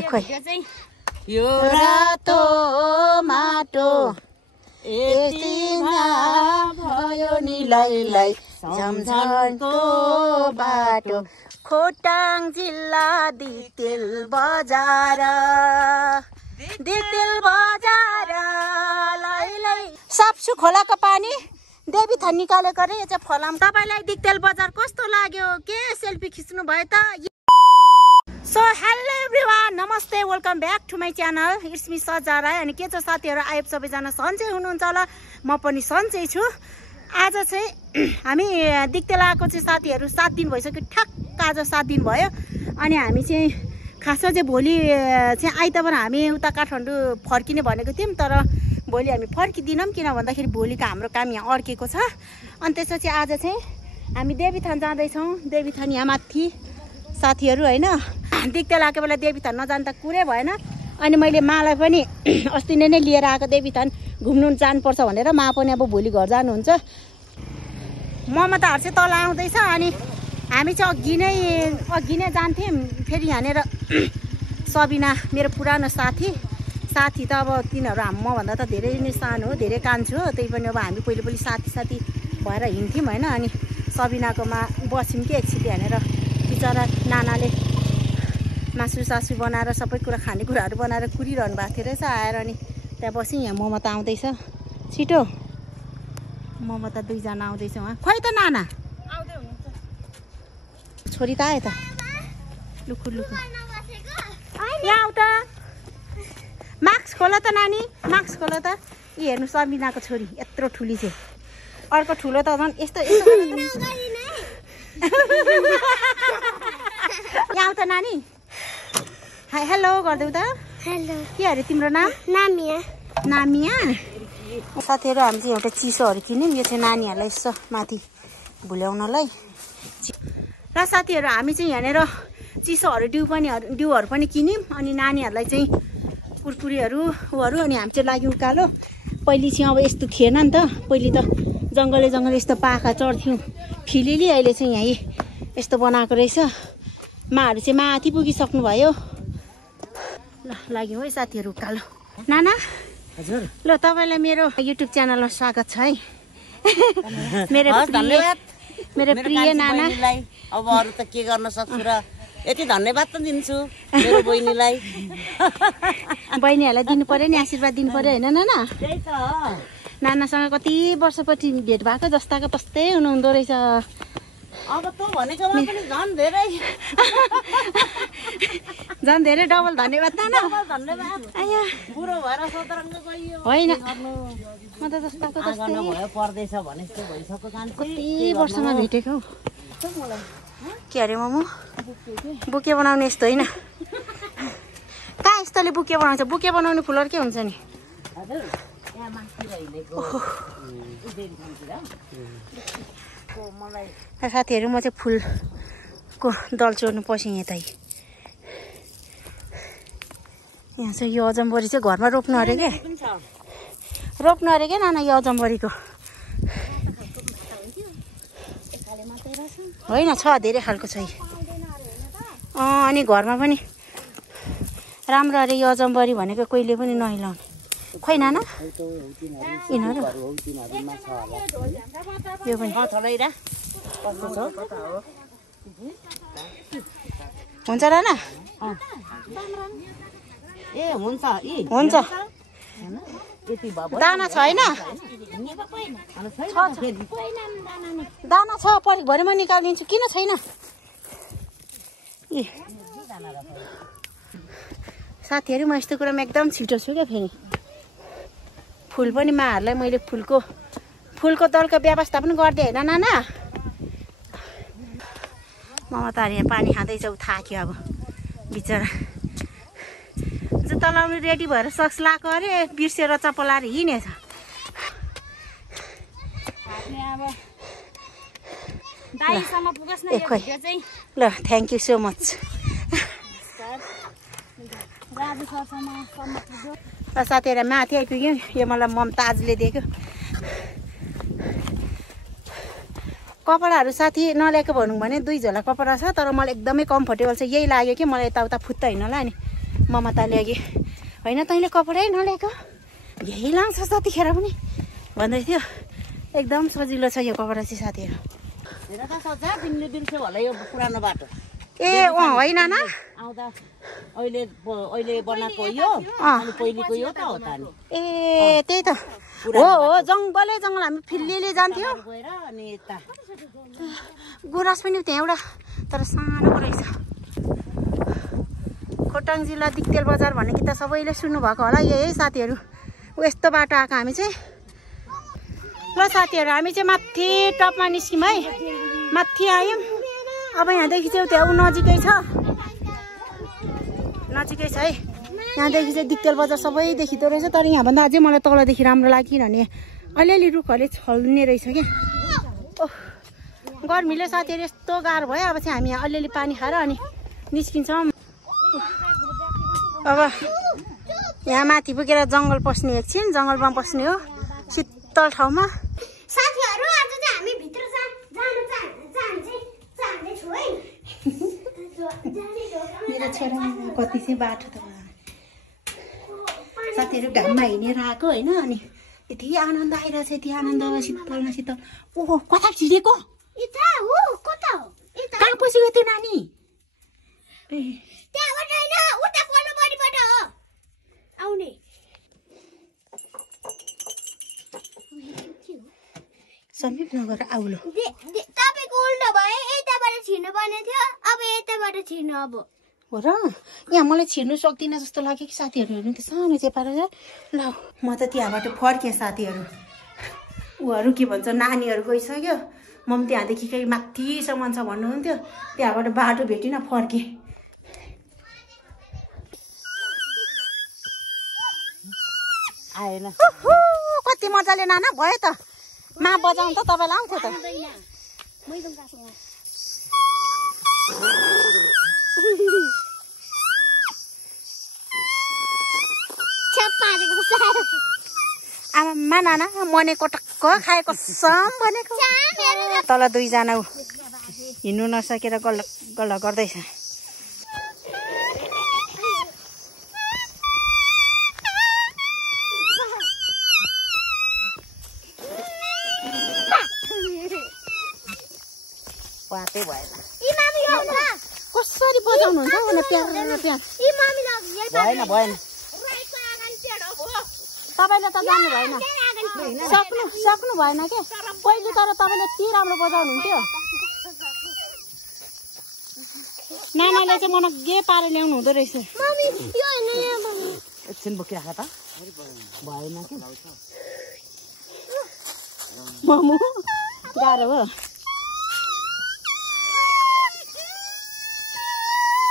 यो रातो माटो यतिमा भयो नि लै झमझमको बाटो खोटाङ जिल्ला दितेल बजार लै साप्सु खोलाको पानी देवी थन निकालेको रे चाहिँ फलाम। तपाईलाई दितेल बजार कस्तो लाग्यो? के सेल्फी खिच्नु भयो त? सो हेलो एभ्रिवान, नमस्ते, welcome back to my channel. It's me Saja Rai. अनि के छ साथीहरू, आइप सबैजना सन्चै हुनुहुन्छ होला, म पनि सन्चै छु। आज चाहिँ हामी दिक्तेल आएको चाहिँ साथीहरू 7 दिन भइसक्यो, ठ्याक्क आज 7 दिन भयो। अनि हामी चाहिँ खासमा चाहिँ भोलि चाहिँ आइतबार हामी उता काठमाडौँ फर्किने भनेको थियौँ, तर भोलि हामी फर्किदिनौँ किन भन्दाखेरि भोलिको हाम्रो काम यहाँ अड्केको छ। अनि त्यसपछि आज चाहिँ हामी देवीथान जाँदैछौँ। देवीथान यहाँ माथि साथीहरू होइन, दिक्तेल आएको बेला देवीथान नजान त कुरै भएन। अनि मैले मालाई पनि अस्ति नै लिएर आएको देवीथान घुम्नु जानुपर्छ भनेर। मा पनि अब भोलि घर जानुहुन्छ। ममताहरू चाहिँ तल आउँदैछ। अनि हामी चाहिँ अघि नै जान्थ्यौँ। फेरि यहाँनिर सबिना मेरो पुरानो साथी त अब तिनीहरू मभन्दा त धेरै नै सानो हो, धेरै कान्छु हो। त्यही पनि अब हामी पहिले साथी भएर हिँड्थ्यौँ होइन। अनि सबिनाकोमा बस्यौँ कि एकछिन यहाँनिर। बिचरा नानाले मासु बनाएर सबै कुरा खानेकुराहरू बनाएर कुरिरहनु भएको थियो रहेछ। आएर अनि त्यहाँ बस्यौँ। यहाँ ममता आउँदैछ, छिटो ममता 2 जना आउँदैछ उहाँ। खोइ त नाना छोरी त आयो त, लुखु यहाँ आउ त। मास्क खोल त नानी, मास्क खोल त। यी हेर्नु सबिनाको छोरी यत्रो ठुली छ। अर्को ठुलो त झन् यस्तो यहाँ आउ त नानी। हाई हेलो गरिदेऊ त। हेलो। के अरे तिम्रो नाम? नामिया। साथीहरू हामी चाहिँ एउटा चिसोहरू किन्यौँ। यो चाहिँ नानीहरूलाई यसो माथि भुल्याउनलाई। र साथीहरू हामी चाहिँ यहाँनिर चिसोहरू डिउहरू पनि किन्यौँ। अनि नानीहरूलाई चाहिँ कुरकुरीहरू ऊहरू। अनि हामी चाहिँ लाग्यो उकालो। पहिले चाहिँ अब यस्तो थिएन नि त, पहिले त जङ्गलै यस्तो पाखा चढ्थ्यौँ फिलिली। अहिले चाहिँ यहीँ यस्तो बनाएको रहेछ। माहरू चाहिँ माथि पुगिसक्नु भयो। ल लाग्यौँ है साथीहरू उकालो। नाना हजुर, ल तपाईँलाई मेरो युट्युब च्यानलमा स्वागत छ है। मेरो प्रिय नाना। अब अरू त के गर्न सक्छु र यति धन्यवाद त दिन्छु मेरो बहिनीलाई। बहिनीहरूलाई दिनु पर्यो नि, आशीर्वाद दिनु पर्यो होइन नाना? त्यही त। नानासँग कति वर्षपछि भेट भएको जस्ताको तस्तै हुनुहुँदो रहेछ। अब तँ भनेकोमा पनि झन् धेरै डबल धन्यवाद नाना। धन्यवाद। आया बुढो भएर सदरङ्ग गइयो होइन, म त जस्ताको तस्तै भयो पर्दैछ भने जस्तो भइसक्यो। कति वर्षमा भेटेको हौ। के अरे मोमो बुके बनाउने यस्तो होइन। कहाँ यस्तोले बुके बनाउँछ? बुके बनाउने फुलहरू के हुन्छ नि? साथीहरू म चाहिँ फुलको दल चोर्नु पसेँ यतै। यहाँ चाहिँ यो अजम्बरी चाहिँ घरमा रोप्नु अरे क्या, नाना यो अजम्बरीको होइन, छ धेरै खालको छ। अनि घरमा पनि राम्रो अरे यो अजम्बरी भनेको, कहिले पनि नहिलाउने। खोइ नाना यिनीहरू यो पनि हुन्छ नाना? ए हुन्छ हुन्छ। दाना छैन? दाना छ, भरे म निकालिदिन्छु। किन छैन? साथीहरू म यस्तो कुरामा एकदम छिटो छु क्या। फेरि फुल पनि माहरूलाई मैले फुलको दलको व्यवस्था पनि गरिदिएँ होइन नाना? ममताहरू यहाँ पानी खाँदैछ, ऊ थाक्यो अब बिचरा। जुत्ता लाउनु रेडी भएर सक्स लाएको अरे, बिर्सेर चप्पल लाएर हिँडेछ। ल थ्याङ्क यू सो मच। साथीहरू माथि आइपुग्यो। यो मलाई ममताजले दिएको कपडाहरू। साथी नल्याएको भनौँ भने 2 झोला कपडा छ, तर मलाई एकदमै कम्फर्टेबल छ। यही लाग्यो कि मलाई यताउता फुत्ता हिँड्नलाई। अनि ममताले अघि होइन तैँले कपडै नल्याएको यही लान्छ जतिखेर पनि भन्दै थियो। एकदम सजिलो छ यो कपडा चाहिँ साथीहरू। हेर त सजा तिमीले बिर्स्यौ होला यो पुरानो बाटो। ए होइन न आउँदा अहिले बनाएको यो अनि पहिलेको यो त हो त नि। ए त्यही त हो जङ्गलै जङ्गल हामी फिल्लीले जान्थ्यौँ। गएर अनि यता गुराँस पनि त्यहाँ एउटा तर सानो रहेछ। खोटाङ जिल्ला दिक्तेल बजार भन्ने कि त सबैले सुन्नुभएको होला यही साथीहरू। यस्तो बाटो आएको हामी चाहिँ। ल साथीहरू हामी चाहिँ माथि टपमा निस्क्यौँ है, माथि आयौँ। अब यहाँदेखि चाहिँ त्यहाँ नजिकै छ है। यहाँदेखि चाहिँ दिक्तेल बजार सबै देखिँदो रहेछ। तर यहाँभन्दा अझै मलाई तलदेखि राम्रो लाग्यो किनभने अलिअलि रुखहरूले छल्ने रहेछ क्या। ओह गर्मीले साथीहरू यस्तो गाह्रो भयो। अब चाहिँ हामी यहाँ अलिअलि पानी खाएर अनि निस्किन्छौँ। अब यहाँ माथि पुगेर जङ्गल पस्ने, एकछिन जङ्गलमा बस्ने हो शीतल ठाउँमा। साथीहरु आज चाहिँ हामी भित्र जानु चाहन्छु है। मेरो छोरा कति चाहिँ बाटो त साथीहरू घाममा हिँडेर आएको होइन। अनि यति आनन्द आइरहेको छ, यति आनन्द शीतलमा शीतल। ओहो कता छिरेको कहाँ पसेको त्यो नानी? त्यहाँबाट हैन उता पल्लोपट्टिबाट हो आउने। समीप नगर आउलो। तपाईको उल्टो भयो, यताबाट छिर्नु पर्ने थियो, अब यताबाट छिर्नु। अब हो र यहाँ मलाई छिर्नु सक्दिनँ जस्तो लाग्यो कि साथीहरू। हेर्नु त सानो चेपाएर ल म त त्यहाँबाट फर्केँ साथीहरू। उहरू के भन्छ नानीहरू गइसक्यो। म पनि त्यहाँदेखि कहीँ माथिसम्म छ भन्नुहुन्थ्यो, त्यहाँबाट बाटो भेटिनँ फर्केँ। आएन कति मजाले नाना भयो त। मा बजाउनु त तपाईँलाई आउँथ्यो त। आमा नाना मनेको टक्क खाएको सम भनेको। तल दुईजना हिँड्नु नसकेर गल्ल गल्ल गर्दैछ। पातै भएन। कसरी बजाउनुहुन्छ भएन तपाईँले त जान्नु भएन, सक्नु भएन के पहिले। तर तपाईँले यति राम्रो बजाउनुहुन्थ्यो। नानाले चाहिँ मनग्गे पारेर ल्याउनु हुँदो रहेछ। एकछिन बोकिराख त भएन कि मोमो गाह्रो हो।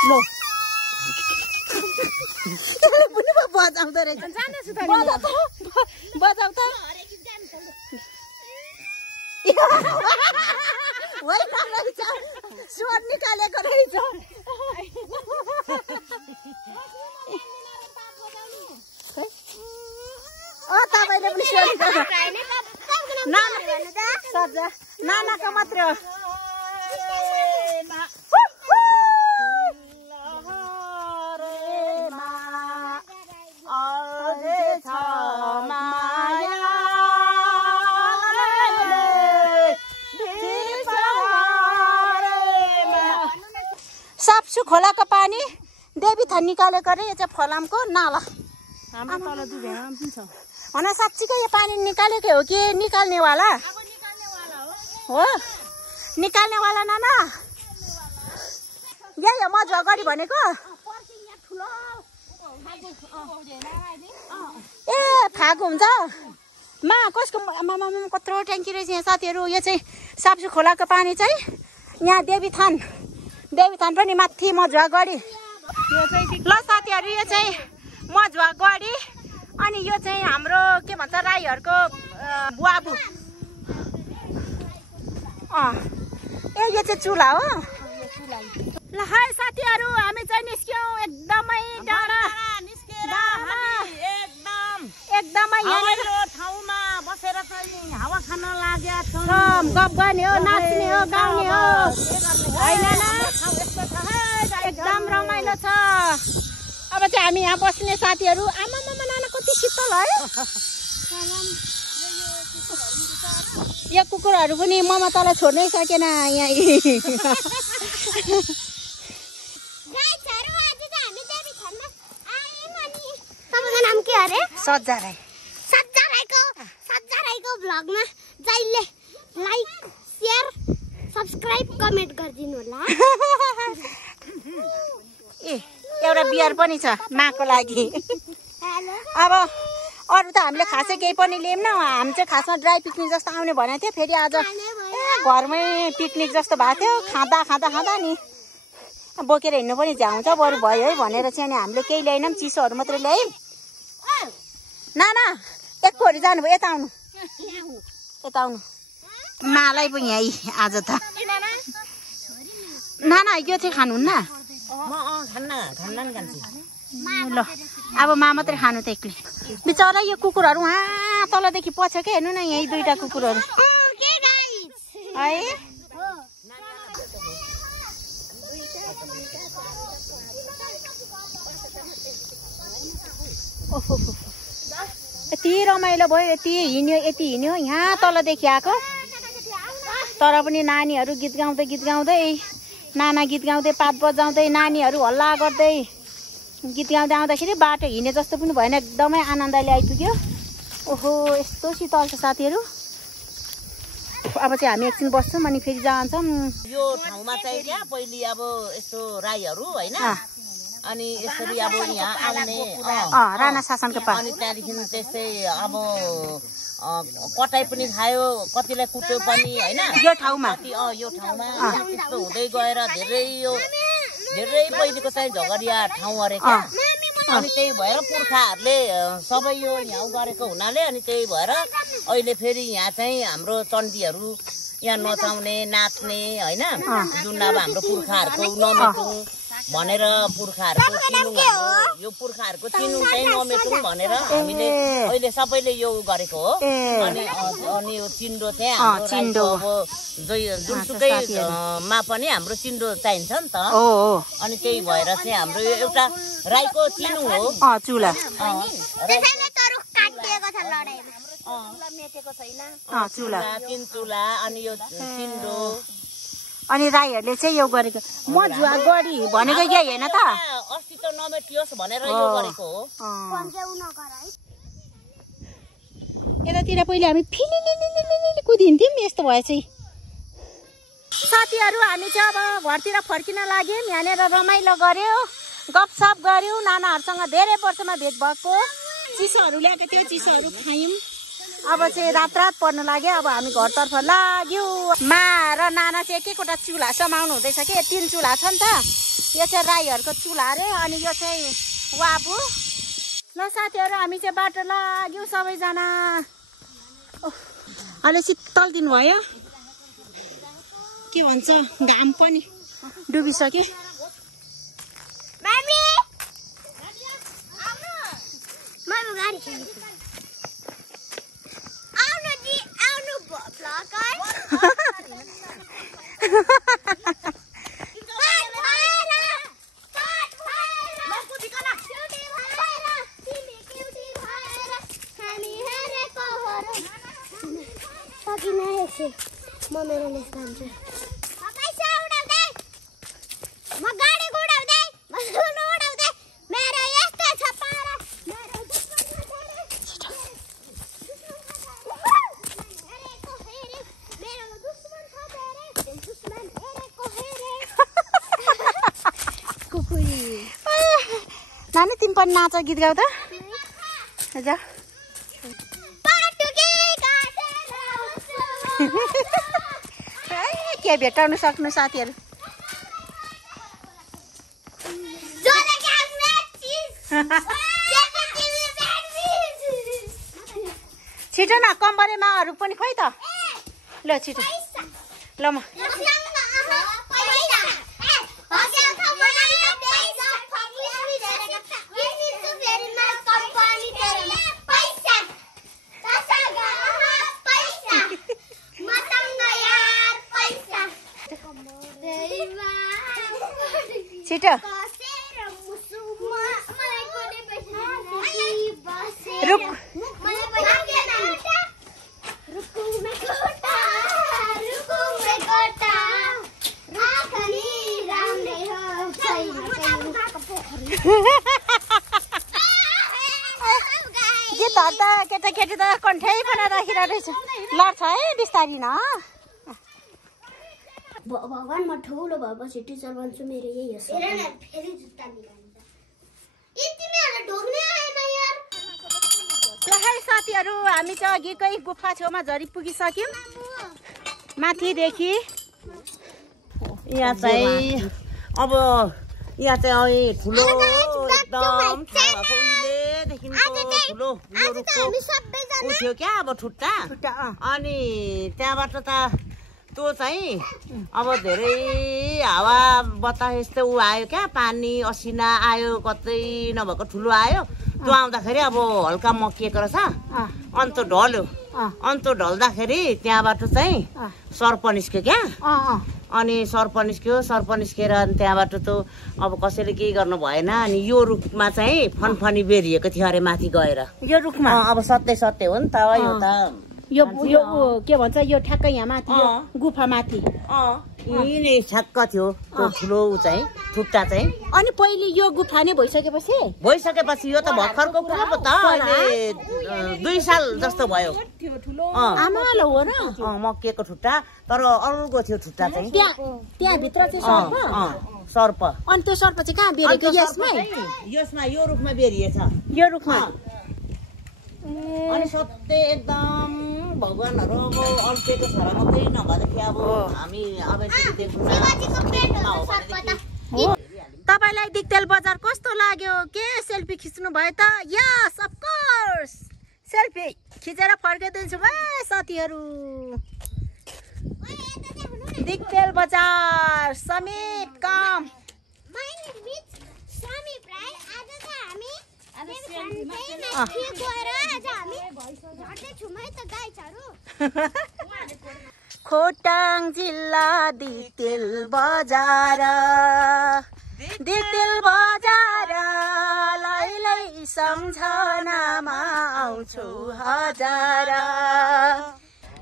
लो बजाउँदो रहेछ। बजाउ त होइन रहेछ, स्वर निकालेको रहेछ। तपाईँले पनि स्वर नानाको मात्र हो। साप्सु खोलाको पानी देवी थान निकालेको रे। यो चाहिँ फलामको नाला। हाम्रो तल दुबेमा पनि छ। होइन साँच्चीकै यो पानी निकालेकै हो कि निकाल्नेवाला हो? निकाल्नेवाला नाना यही हो मजुवा गढी भनेको। ए फागु हुन्छ मा कसको मामा कत्रो ट्याङ्की रहेछ यहाँ साथीहरू। यो चाहिँ साप्सु खोलाको पानी चाहिँ यहाँ देवीथान पनि माथि मजुवा गढी। ल साथीहरू यो चाहिँ मजुवा गढी। अनि यो चाहिँ हाम्रो के भन्छ राईहरूको बुवाबु। ए यो चाहिँ चुला हो। ल हाय साथीहरू हामी चाहिँ निस्क्यौँ एकदमै टाढा एकदमै ठाउँमा बसेर चाहिँ हावा खान लागेको छ। गफ गर्ने हो, नाच्ने हो, गाउने हो होइन न? एकदम रमाइलो छ। अब चाहिँ हामी यहाँ बस्ने साथीहरू आमामा नाना कति शीतल है यो कुकुरहरू पनि ममतालाई छोड्नै सकेन यहाँ तपाईको नाम के अरे सज्जा राई सज्जा राईको भ्लगमा जहिले लाइक शेयर सब्स्क्राइब कमेन्ट गरिदिनु होला ए एउटा बियर पनि छ माको लागि अब अरू त हामीले खासै केही पनि ल्याउन हामी चाहिँ खासमा ड्राई पिकनिक जस्तो आउने भनेको थियो फेरि आज घरमै पिकनिक जस्तो भएको थियो खाँदा नि बोकेर हिँड्नु पनि झ्याउँछ बरु भयो है भनेर चाहिँ अनि हामीले केही ल्याएनौँ चिसोहरू मात्रै ल्यायौँ नाना एक फोरी जानुभयो यता आउनु नालाई पनि यहीँ आज त नाना यो चाहिँ खानुहुन्न ल अब मा मात्रै खानु त एक्लै बिचरा यो कुकुरहरू वहाँ तलदेखि पछि के हेर्नु न यही दुईटा कुकुरहरू है यति रमाइलो भयो यति हिँड्यो यहाँ तलदेखि आएको तर पनि नानीहरू गीत गाउँदै नाना गीत गाउँदै पात बजाउँदै नानीहरू हल्ला गर्दै गीत गाउँदै आउँदाखेरि बाटो हिँडे जस्तो पनि भएन एकदमै आनन्दले आइपुग्यो ओहो यस्तो शीतल छ साथीहरू अब चाहिँ हामी एकछिन बस्छौँ अनि फेरि जान्छौँ यो ठाउँमा चाहिँ क्या पहिले अब यस्तो राईहरू होइन अनि यसरी अब यहाँ आउने राणा शासनको पास अनि त्यहाँदेखि त्यस्तै अब कटाइ पनि खायो कतिलाई कुट्यो पनि होइन यो ठाउँमा त्यस्तो हुँदै गएर धेरै पहिलेको चाहिँ झगडिया ठाउँ अरे क्या अनि त्यही भएर पुर्खाहरूले सबै यो यहाँ गरेको हुनाले अनि त्यही भएर अहिले फेरि यहाँ चाहिँ हाम्रो चण्डीहरू यहाँ नचाउने नाच्ने होइन जुन अब हाम्रो पुर्खाहरूको नमेटौँ भनेर पुर्खाहरूको चिन्नु यो पुर्खाहरूको चिन्नु चाहिँ नमेटौँ भनेर हामीले अहिले सबैले यो गरेको हो अनि यो चिन्डो चाहिँ हाम्रो जुनसुकैमा पनि हाम्रो चिन्डो चाहिन्छ नि त अनि त्यही भएर चाहिँ हाम्रो यो एउटा राईको चिन्नु हो चुला चुला तिन चुला अनि यो चिन्डो अनि राईहरूले चाहिँ यो गरेको म जुवा गरी भनेको यही होइन त अस्ति त नमेटियोस् भनेर यो गरेको हो यतातिर पहिले हामी फिलिलिलिलिलि कुदिन्थ्यौँ यस्तो भए चाहिँ साथीहरू हामी चाहिँ अब घरतिर फर्किन लाग्यौँ यहाँनिर रमाइलो गऱ्यो गफसफ गऱ्यौँ नानाहरूसँग धेरै वर्षमा भेट भएको चिसोहरू ल्याएको थियो चिसोहरू खायौँ अब चाहिँ रात पर्न लाग्यो अब हामी घरतर्फ लाग्यो मा र नाना चाहिँ एकवटा चुल्हा समाउनु हुँदैछ कि 3 चुल्हा छ नि त यो चाहिँ राईहरूको चुल्हा अरे अनि यो चाहिँ वाबु ल साथीहरू हामी चाहिँ बाटो लाग्यौँ सबैजना अहिले शीतल दिन भयो के भन्छ घाम पनि डुबिसक्यो म मेरो लेस जान्छु पैसा उडाउँदै म गाडी उडाउँदै म सुन उडाउँदै मेरो यस्तो छ पारा मेरो दुश्मन छ कुकुरी नानी तिमी पनि नाच गीत गाउ त जा के भेटाउन सक्नु साथीहरू छिटो न कम्बरेमाहरू पनि खोइ त ल छिटो ल म छिटो केटाकेटी त कन्ठै पनि राखिरहेको रहेछ लड्छ है बिस्तारी न भगवान म ठुलो भएपछि टिचर बन्छु मेरो यही हो फेरि जुत्ता निकाल्नु तिमीहरुले ढोग्ने आएन यार ल है साथीहरु हामी चाहिँ अघिकै गुफा छेउमा झरी पुगिसक्यौं माथिदेखि यहाँ चाहिँ अब यहाँ चाहिँ ठुलो एकदम उहिलेदेखिको ठुलो यो रुखको उ थियो क्या अब ठुट्टा अनि त्यहाँबाट त त्यो चाहिँ अब धेरै हावा बतास यस्तो उ आयो क्या पानी असिना आयो कतै नभएको ठुलो आयो त्यो आउँदाखेरि अब हल्का मकिएको रहेछ अन्त ढल्यो अन्त ढल्दाखेरि त्यहाँबाट चाहिँ सर्प निस्क्यो क्या अनि सर्प निस्केर अनि त्यहाँबाट त अब कसैले केही गर्नु भएन अनि यो रुखमा चाहिँ फनफनी बेरिएको थियो अरे माथि गएर यो रुखमा अब सत्य हो नि त यो त यो के भन्छ यो ठ्याक्कै यहाँ माथि गुफा माथि यिनै ठ्याक्क थियो त्यो ठुलो चाहिँ ठुट्टा चाहिँ अनि पहिले यो गुफा नै भइसकेपछि यो त भर्खरको कुरा पो त अहिले 2 साल जस्तो भयो आमालो हो र मकिएको ठुट्टा तर अरूको थियो ठुट्टा चाहिँ त्यहाँ भित्र चाहिँ सर्प अनि त्यो सर्प चाहिँ कहाँ बेरेको यसमा यो रुखमा बेरिएछ यो रुखमा अनि सत्य एकदम भगवानहरु अब अल्पेको छ र मात्रै नभएदेखि अब हामी अब तपाईलाई दिक्तेल बजार कस्तो लाग्यो के सेल्फी खिच्नु भयो त यस अफ कोर्स सेल्फी खिचेर फर्काइदिन्छु है साथीहरु दिक्तेल बजार समीप काम खोटाङ जिल्ला दिक्तेल बजार लै सम्झनामा आउँछु हजार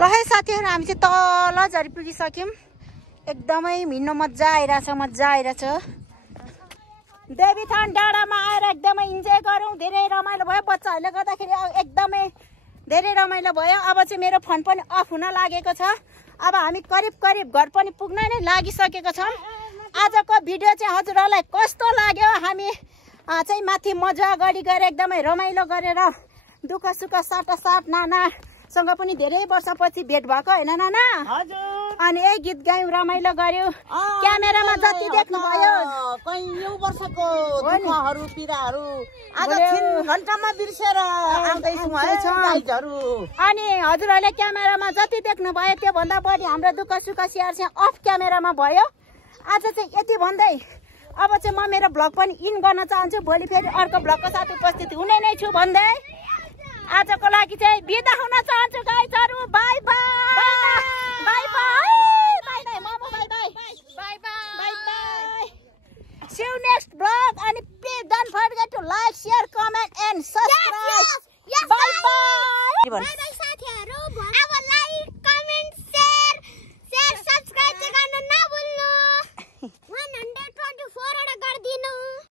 ल है साथीहरु हामी चाहिँ तल झरी पुगिसक्यौं एकदमै हिँड्न मजा आइरहेछ देवीथान डाँडामा आएर एकदमै इन्जोय गरौँ धेरै रमाइलो भयो बच्चाहरूले गर्दाखेरि एकदमै धेरै रमाइलो भयो अब चाहिँ मेरो फोन पनि अफ हुन लागेको छ अब हामी करिब घर पनि पुग्न नै लागिसकेको छौँ आजको भिडियो चाहिँ हजुरहरूलाई कस्तो लाग्यो हामी चाहिँ माथि मजा गएर एकदमै रमाइलो गरेर दुःख सुख साटासाट नानासँग पनि धेरै वर्षपछि भेट भएको हैन नाना अनि यही गीत गायौँ रमाइलो गर्यो क्यामेरामा जति देख्नुभयो कैयौं वर्षको दुःखहरु पीडाहरु आज 3 घण्टामा बिर्सेर आउँदैछौँ है गाइजहरु अनि हजुरहरूले क्यामेरामा जति देख्नुभयो त्यो भन्दा बढी हाम्रो दुःख सुख शेयर चाहिँ अफ क्यामेरामा भयो आज चाहिँ यति भन्दै अब चाहिँ म मेरो भ्लग पनि इन गर्न चाहन्छु भोलि फेरि अर्को भ्लगको साथ उपस्थित हुने नै छु भन्दै आजको लागि चाहिँ बिदा हुन चाहन्छु गाइजहरु bye bye see you next vlog and please don't forget to like share comment and subscribe bye bye